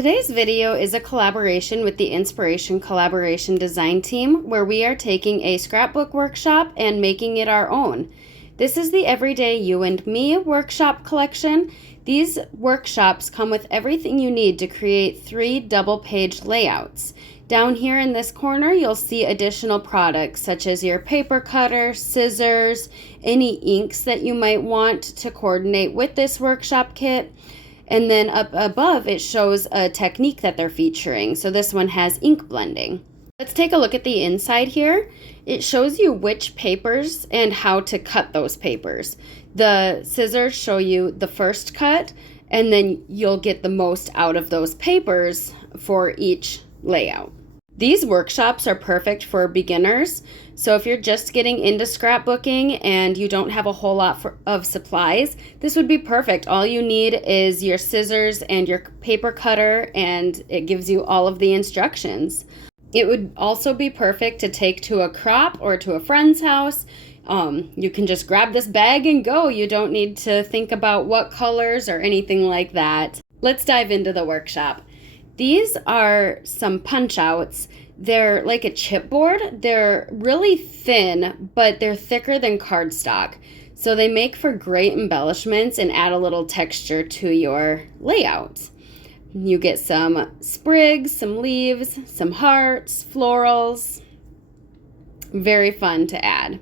Today's video is a collaboration with the Inspiration Collaboration Design Team, where we are taking a scrapbook workshop and making it our own. This is the Everyday You and Me workshop collection. These workshops come with everything you need to create 3 double-page layouts. Down here in this corner, you'll see additional products such as your paper cutter, scissors, any inks that you might want to coordinate with this workshop kit. And then up above, it shows a technique that they're featuring. So this one has ink blending. Let's take a look at the inside here. It shows you which papers and how to cut those papers. The scissors show you the first cut, and then you'll get the most out of those papers for each layout. These workshops are perfect for beginners. So if you're just getting into scrapbooking and you don't have a whole lot of supplies, this would be perfect. All you need is your scissors and your paper cutter, and it gives you all of the instructions. It would also be perfect to take to a crop or to a friend's house. You can just grab this bag and go. You don't need to think about what colors or anything like that. Let's dive into the workshop. These are some punch outs. They're like a chipboard. They're really thin, but they're thicker than cardstock. So they make for great embellishments and add a little texture to your layouts. You get some sprigs, some leaves, some hearts, florals. Very fun to add.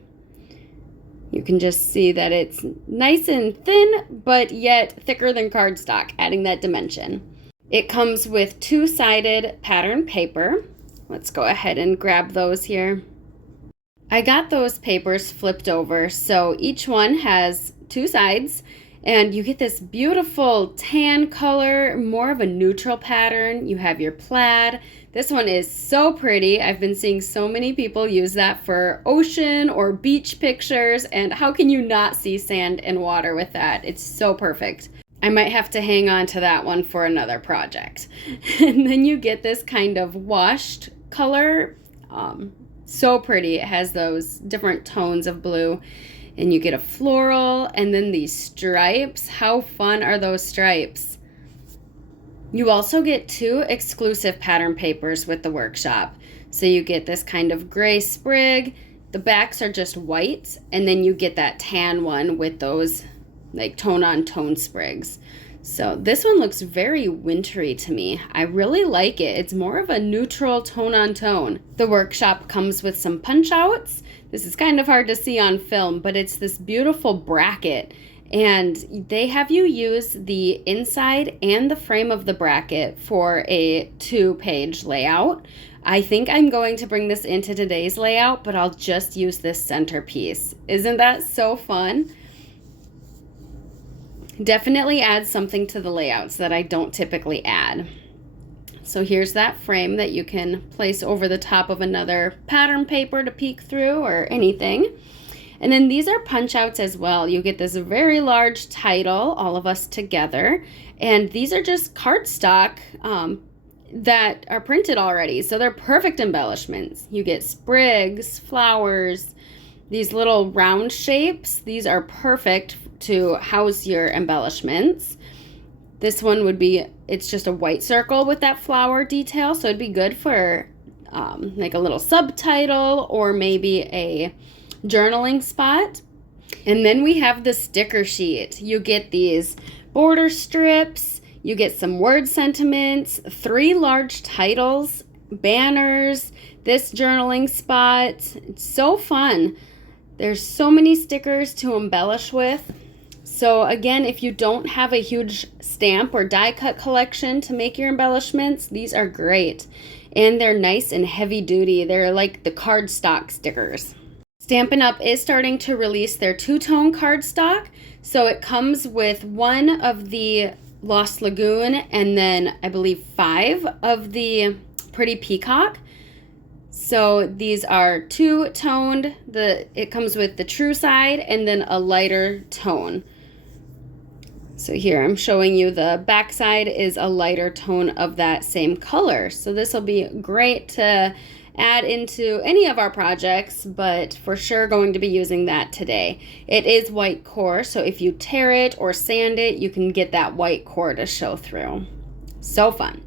You can just see that it's nice and thin, but yet thicker than cardstock, adding that dimension. It comes with 2-sided pattern paper. Let's go ahead and grab those here. I got those papers flipped over, so each one has 2 sides, and you get this beautiful tan color, more of a neutral pattern. You have your plaid. This one is so pretty. I've been seeing so many people use that for ocean or beach pictures, and how can you not see sand and water with that? It's so perfect. I might have to hang on to that one for another project. And then you get this kind of washed color. So pretty. It has those different tones of blue. And you get a floral and then these stripes. How fun are those stripes? You also get 2 exclusive pattern papers with the workshop. So you get this kind of gray sprig. The backs are just white. And then you get that tan one with those like tone-on-tone sprigs. So this one looks very wintry to me. I really like it. It's more of a neutral tone-on-tone. The workshop comes with some punch outs. This is kind of hard to see on film, but it's this beautiful bracket. And they have you use the inside and the frame of the bracket for a 2-page layout. I think I'm going to bring this into today's layout, but I'll just use this centerpiece. Isn't that so fun? Definitely add something to the layouts that I don't typically add. So here's that frame that you can place over the top of another pattern paper to peek through or anything. And then these are punch outs as well. You get this very large title, All of Us Together. And these are just cardstock that are printed already. So they're perfect embellishments. You get sprigs, flowers, these little round shapes. These are perfect to house your embellishments. This one would be, it's just a white circle with that flower detail, so it'd be good for like a little subtitle or maybe a journaling spot. And then we have the sticker sheet. You get these border strips, you get some word sentiments, 3 large titles, banners, this journaling spot. It's so fun. There's so many stickers to embellish with. So again, if you don't have a huge stamp or die cut collection to make your embellishments, these are great. And they're nice and heavy duty. They're like the cardstock stickers. Stampin'Up is starting to release their 2-tone cardstock. So it comes with 1 of the Lost Lagoon and then I believe 5 of the Pretty Peacock. So these are 2-toned. It comes with the true side and then a lighter tone. So here I'm showing you the back side is a lighter tone of that same color. So this will be great to add into any of our projects, but for sure going to be using that today. It is white core, so if you tear it or sand it, you can get that white core to show through. So fun.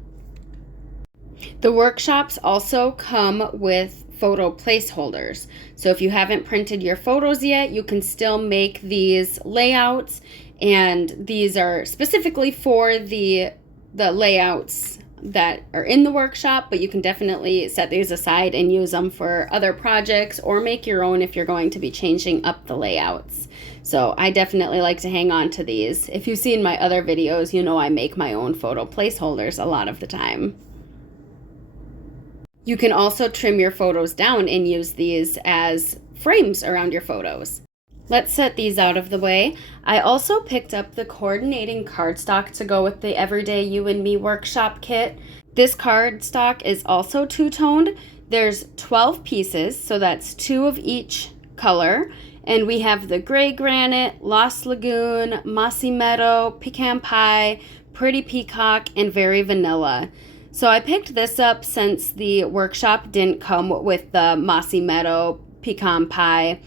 The workshops also come with photo placeholders. So if you haven't printed your photos yet, you can still make these layouts, and these are specifically for the layouts that are in the workshop, but you can definitely set these aside and use them for other projects or make your own if you're going to be changing up the layouts. So I definitely like to hang on to these. If you've seen my other videos, you know I make my own photo placeholders a lot of the time. You can also trim your photos down and use these as frames around your photos. Let's set these out of the way. I also picked up the coordinating cardstock to go with the Everyday You and Me workshop kit. This cardstock is also two-toned. There's 12 pieces, so that's 2 of each color. And we have the Gray Granite, Lost Lagoon, Mossy Meadow, Pecan Pie, Pretty Peacock, and Very Vanilla. So I picked this up since the workshop didn't come with the Mossy Meadow, Pecan Pie,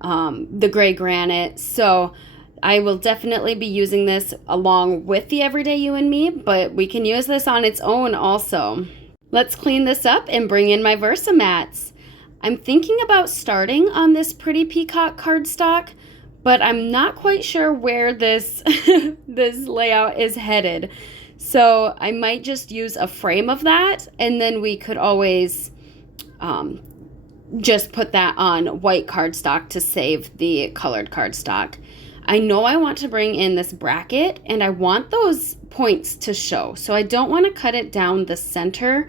the Gray Granite. So I will definitely be using this along with the Everyday You and Me, but we can use this on its own also. Let's clean this up and bring in my Versamats. I'm thinking about starting on this Pretty Peacock cardstock, but I'm not quite sure where this this layout is headed. So I might just use a frame of that, and then we could always just put that on white cardstock to save the colored cardstock. I know I want to bring in this bracket, and I want those points to show. So I don't want to cut it down the center.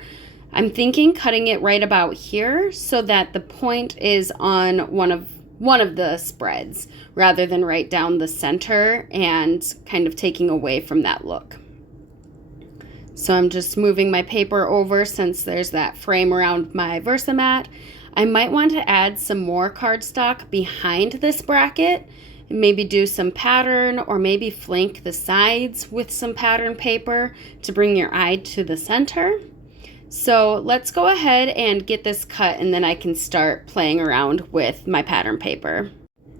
I'm thinking cutting it right about here so that the point is on one of the spreads rather than right down the center and kind of taking away from that look. So I'm just moving my paper over since there's that frame around my Versamat. I might want to add some more cardstock behind this bracket and maybe do some pattern or maybe flank the sides with some pattern paper to bring your eye to the center. So let's go ahead and get this cut, and then I can start playing around with my pattern paper.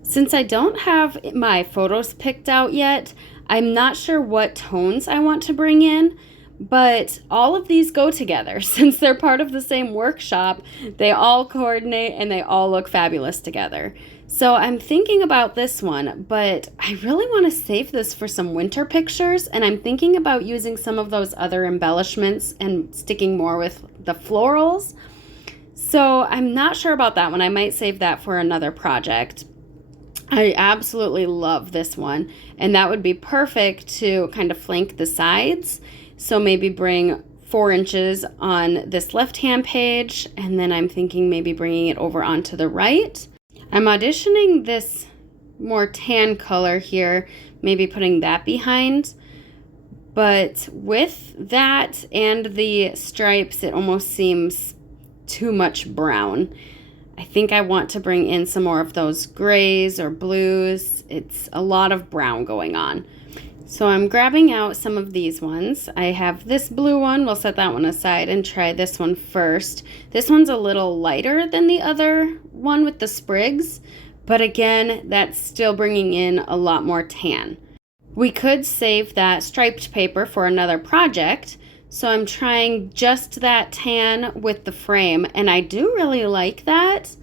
Since I don't have my photos picked out yet, I'm not sure what tones I want to bring in. But all of these go together. Since they're part of the same workshop, they all coordinate and they all look fabulous together. So I'm thinking about this one, but I really want to save this for some winter pictures, and I'm thinking about using some of those other embellishments and sticking more with the florals. So I'm not sure about that one. I might save that for another project. I absolutely love this one, and that would be perfect to kind of flank the sides. So maybe bring 4 inches on this left-hand page, and then I'm thinking maybe bringing it over onto the right. I'm auditioning this more tan color here, maybe putting that behind. But with that and the stripes, it almost seems too much brown. I think I want to bring in some more of those grays or blues. It's a lot of brown going on. So I'm grabbing out some of these ones. I have this blue one. We'll set that one aside and try this one first. This one's a little lighter than the other one with the sprigs, but again, that's still bringing in a lot more tan. We could save that striped paper for another project, so I'm trying just that tan with the frame, and I do really like that,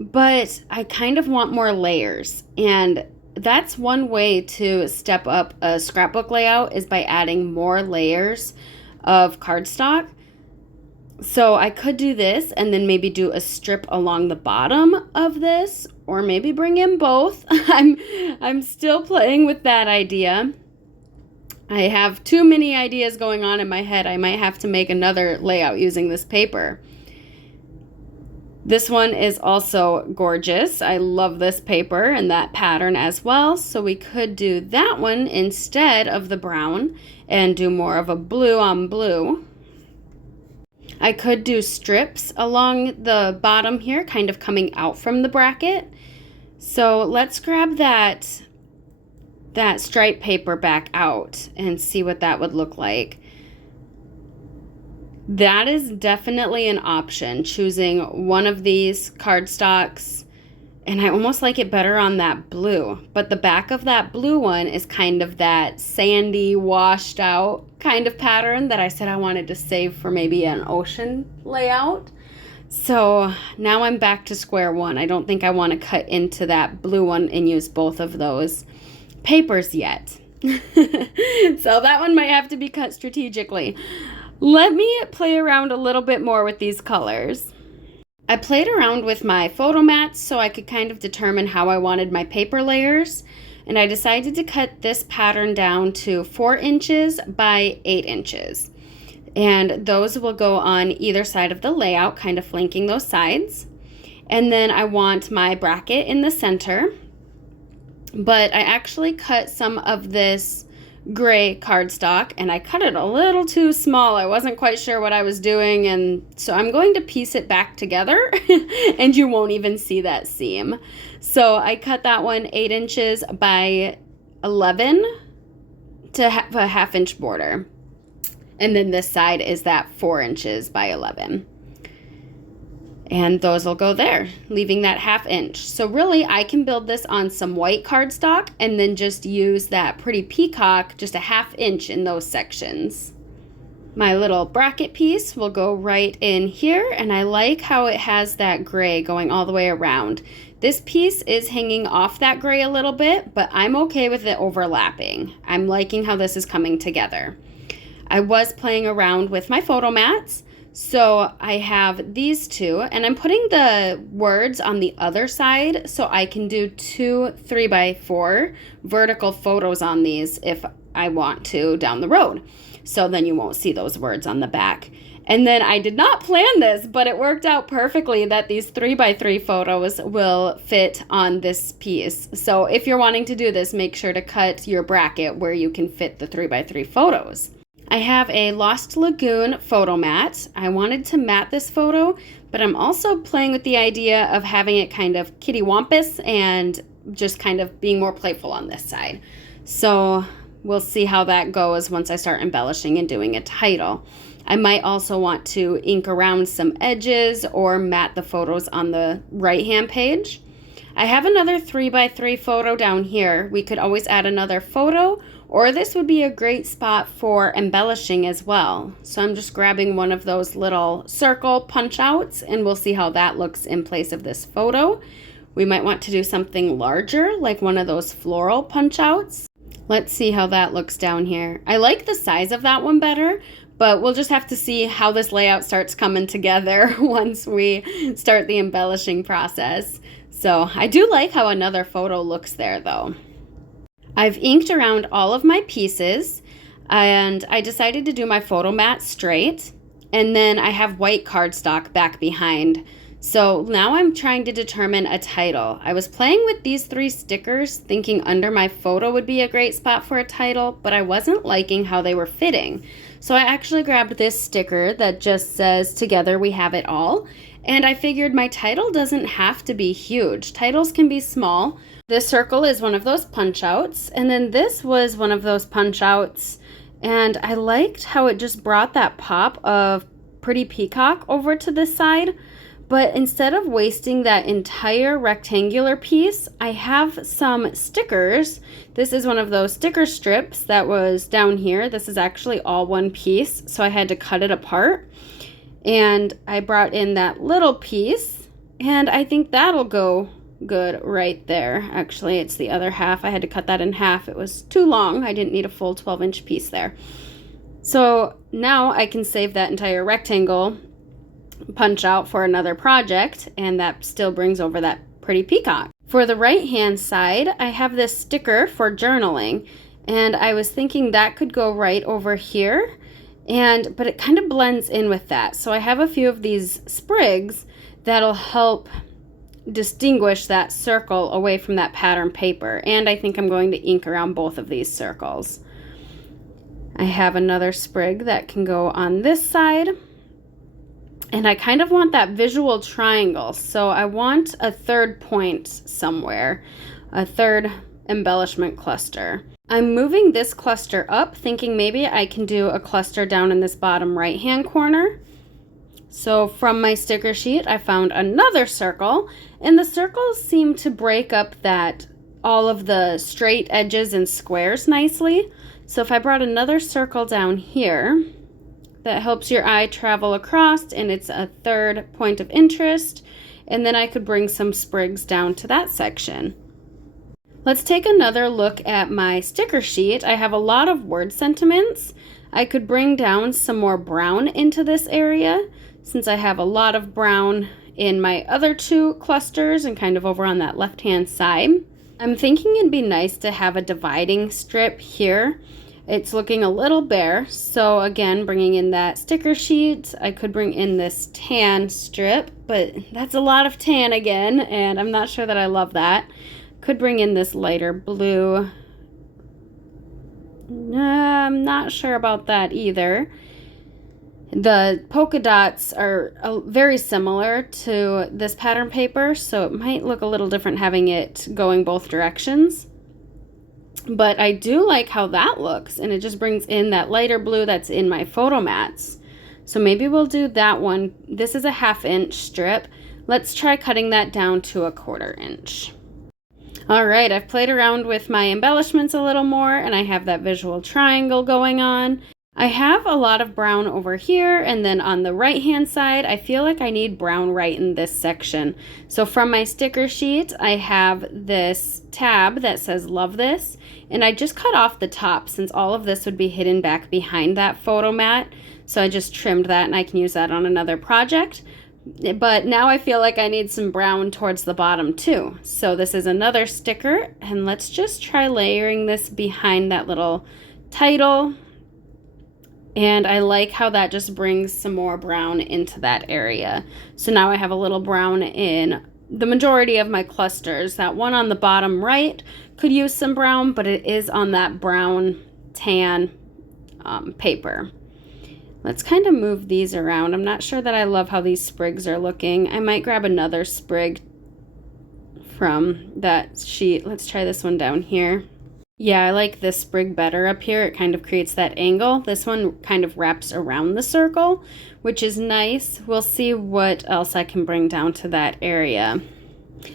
but I kind of want more layers, and that's one way to step up a scrapbook layout is by adding more layers of cardstock. So I could do this and then maybe do a strip along the bottom of this, or maybe bring in both. I'm still playing with that idea. I have too many ideas going on in my head. I might have to make another layout using this paper. This one is also gorgeous. I love this paper and that pattern as well. So we could do that one instead of the brown and do more of a blue on blue. I could do strips along the bottom here, kind of coming out from the bracket. So let's grab that stripe paper back out and see what that would look like. That is definitely an option, choosing one of these cardstocks And I almost like it better on that blue. But the back of that blue one is kind of that sandy, washed out kind of pattern that I said I wanted to save for maybe an ocean layout. So now I'm back to square one. I don't think I want to cut into that blue one and use both of those papers yet. So that one might have to be cut strategically. Let me play around a little bit more with these colors. I played around with my photo mats so I could kind of determine how I wanted my paper layers, and I decided to cut this pattern down to 4 inches by 8 inches. And those will go on either side of the layout, kind of flanking those sides. And then I want my bracket in the center, but I actually cut some of this gray cardstock and I cut it a little too small. I wasn't quite sure what I was doing, and so I'm going to piece it back together and you won't even see that seam. So I cut that one 8 inches by 11 to have a half-inch border. And then this side is that 4 inches by 11. And those will go there, leaving that ½ inch. So really, I can build this on some white cardstock and then just use that pretty peacock, just a ½ inch in those sections. My little bracket piece will go right in here, and I like how it has that gray going all the way around. This piece is hanging off that gray a little bit, but I'm okay with it overlapping. I'm liking how this is coming together. I was playing around with my photo mats. So I have these two, and I'm putting the words on the other side so I can do 2 3x4 vertical photos on these if I want to down the road. So then you won't see those words on the back. And then I did not plan this, but it worked out perfectly that these 3x3 photos will fit on this piece. So if you're wanting to do this, make sure to cut your bracket where you can fit the 3x3 photos. I have a Lost Lagoon photo mat. I wanted to mat this photo, but I'm also playing with the idea of having it kind of kitty wampus and just kind of being more playful on this side. So we'll see how that goes once I start embellishing and doing a title. I might also want to ink around some edges or mat the photos on the right-hand page. I have another 3x3 photo down here. We could always add another photo, or this would be a great spot for embellishing as well. So I'm just grabbing one of those little circle punch outs, and we'll see how that looks in place of this photo. We might want to do something larger, like one of those floral punch outs. Let's see how that looks down here. I like the size of that one better, but we'll just have to see how this layout starts coming together once we start the embellishing process. So I do like how another photo looks there though. I've inked around all of my pieces, and I decided to do my photo mat straight, and then I have white cardstock back behind. So now I'm trying to determine a title. I was playing with these 3 stickers, thinking under my photo would be a great spot for a title, but I wasn't liking how they were fitting. So I actually grabbed this sticker that just says, "Together we have it all." And I figured my title doesn't have to be huge. Titles can be small. This circle is one of those punch outs, and then this was one of those punch outs, and I liked how it just brought that pop of pretty peacock over to this side. But instead of wasting that entire rectangular piece, I have some stickers. This is one of those sticker strips that was down here. This is actually all one piece, so I had to cut it apart. And I brought in that little piece, and I think that'll go good right there. Actually, it's the other half. I had to cut that in half. It was too long. I didn't need a full 12-inch piece there. So now I can save that entire rectangle punch out for another project, and that still brings over that pretty peacock. For the right hand side, I have this sticker for journaling, and I was thinking that could go right over here, but it kind of blends in with that. So I have a few of these sprigs that'll help distinguish that circle away from that pattern paper, and I think I'm going to ink around both of these circles. I have another sprig that can go on this side, and I kind of want that visual triangle, so I want a third point somewhere, a third embellishment cluster. I'm moving this cluster up, thinking maybe I can do a cluster down in this bottom right hand corner. So from my sticker sheet, I found another circle, and the circles seem to break up all of the straight edges and squares nicely. So if I brought another circle down here, that helps your eye travel across, and it's a third point of interest, and then I could bring some sprigs down to that section. Let's take another look at my sticker sheet. I have a lot of word sentiments. I could bring down some more brown into this area, since I have a lot of brown in my other two clusters and kind of over on that left-hand side. I'm thinking it'd be nice to have a dividing strip here. It's looking a little bare, so again, bringing in that sticker sheet, I could bring in this tan strip, but that's a lot of tan again, and I'm not sure that I love that. Could bring in this lighter blue. I'm not sure about that either. The polka dots are very similar to this pattern paper, so it might look a little different having it going both directions. But I do like how that looks, and it just brings in that lighter blue that's in my photo mats. So maybe we'll do that one. This is a 1/2 inch strip. Let's try cutting that down to a 1/4 inch. All right, I've played around with my embellishments a little more, and I have that visual triangle going on. I have a lot of brown over here, and then on the right hand side I feel like I need brown right in this section. So from my sticker sheet I have this tab that says love this, and I just cut off the top since all of this would be hidden back behind that photo mat. So I just trimmed that, and I can use that on another project. But now I feel like I need some brown towards the bottom too. So this is another sticker, and let's just try layering this behind that little title. And I like how that just brings some more brown into that area. So now I have a little brown in the majority of my clusters. That one on the bottom right could use some brown, but it is on that brown tan paper. Let's kind of move these around. I'm not sure that I love how these sprigs are looking. I might grab another sprig from that sheet. Let's try this one down here. Yeah, I like this sprig better up here. It kind of creates that angle. This one kind of wraps around the circle, which is nice. We'll see what else I can bring down to that area.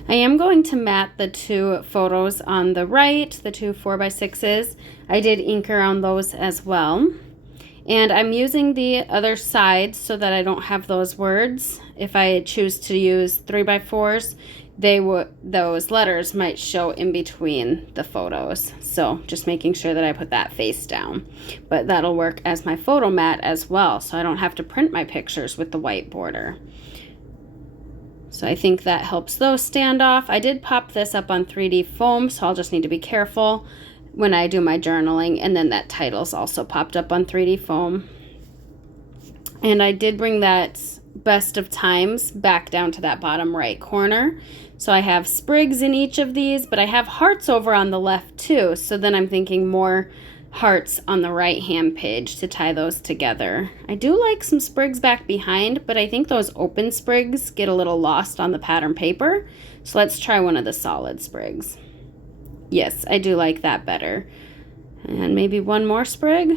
I am going to mat the two photos on the right, the two 4x6s. I did ink around those as well. And I'm using the other side so that I don't have those words. If I choose to use 3x4s, those letters might show in between the photos. So just making sure that I put that face down. But that'll work as my photo mat as well, so I don't have to print my pictures with the white border. So I think that helps those stand off. I did pop this up on 3D foam, so I'll just need to be careful when I do my journaling. And then that title's also popped up on 3D foam. And I did bring that best of times back down to that bottom right corner. So I have sprigs in each of these, but I have hearts over on the left too. So then I'm thinking more hearts on the right hand page to tie those together. I do like some sprigs back behind, but I think those open sprigs get a little lost on the pattern paper. So let's try one of the solid sprigs. Yes, I do like that better. And maybe one more sprig.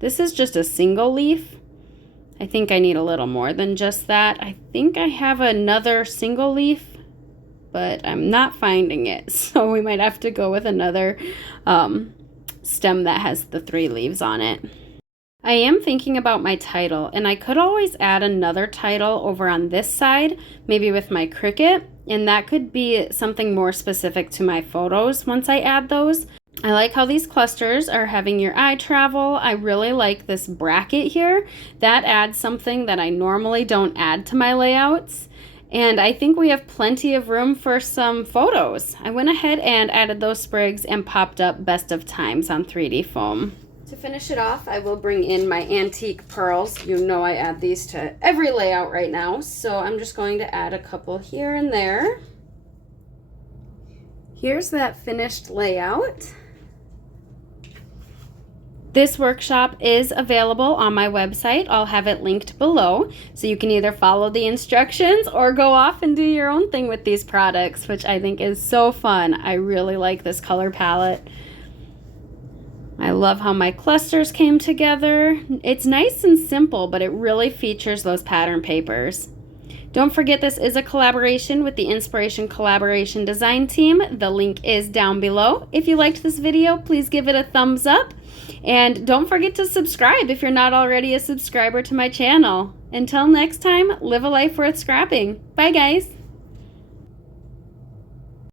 This is just a single leaf. I think I need a little more than just that. I think I have another single leaf, but I'm not finding it. So we might have to go with another stem that has the 3 leaves on it. I am thinking about my title, and I could always add another title over on this side, maybe with my Cricut, and that could be something more specific to my photos once I add those. I like how these clusters are having your eye travel. I really like this bracket here. That adds something that I normally don't add to my layouts. And I think we have plenty of room for some photos. I went ahead and added those sprigs and popped up best of times on 3D foam. To finish it off, I will bring in my antique pearls. You know I add these to every layout right now, so I'm just going to add a couple here and there. Here's that finished layout. This workshop is available on my website. I'll have it linked below, so you can either follow the instructions or go off and do your own thing with these products, which I think is so fun. I really like this color palette. I love how my clusters came together. It's nice and simple, but it really features those pattern papers. Don't forget, this is a collaboration with the Inspiration Collaboration Design Team. The link is down below. If you liked this video, please give it a thumbs up. And don't forget to subscribe if you're not already a subscriber to my channel. Until next time, live a life worth scrapping. Bye, guys.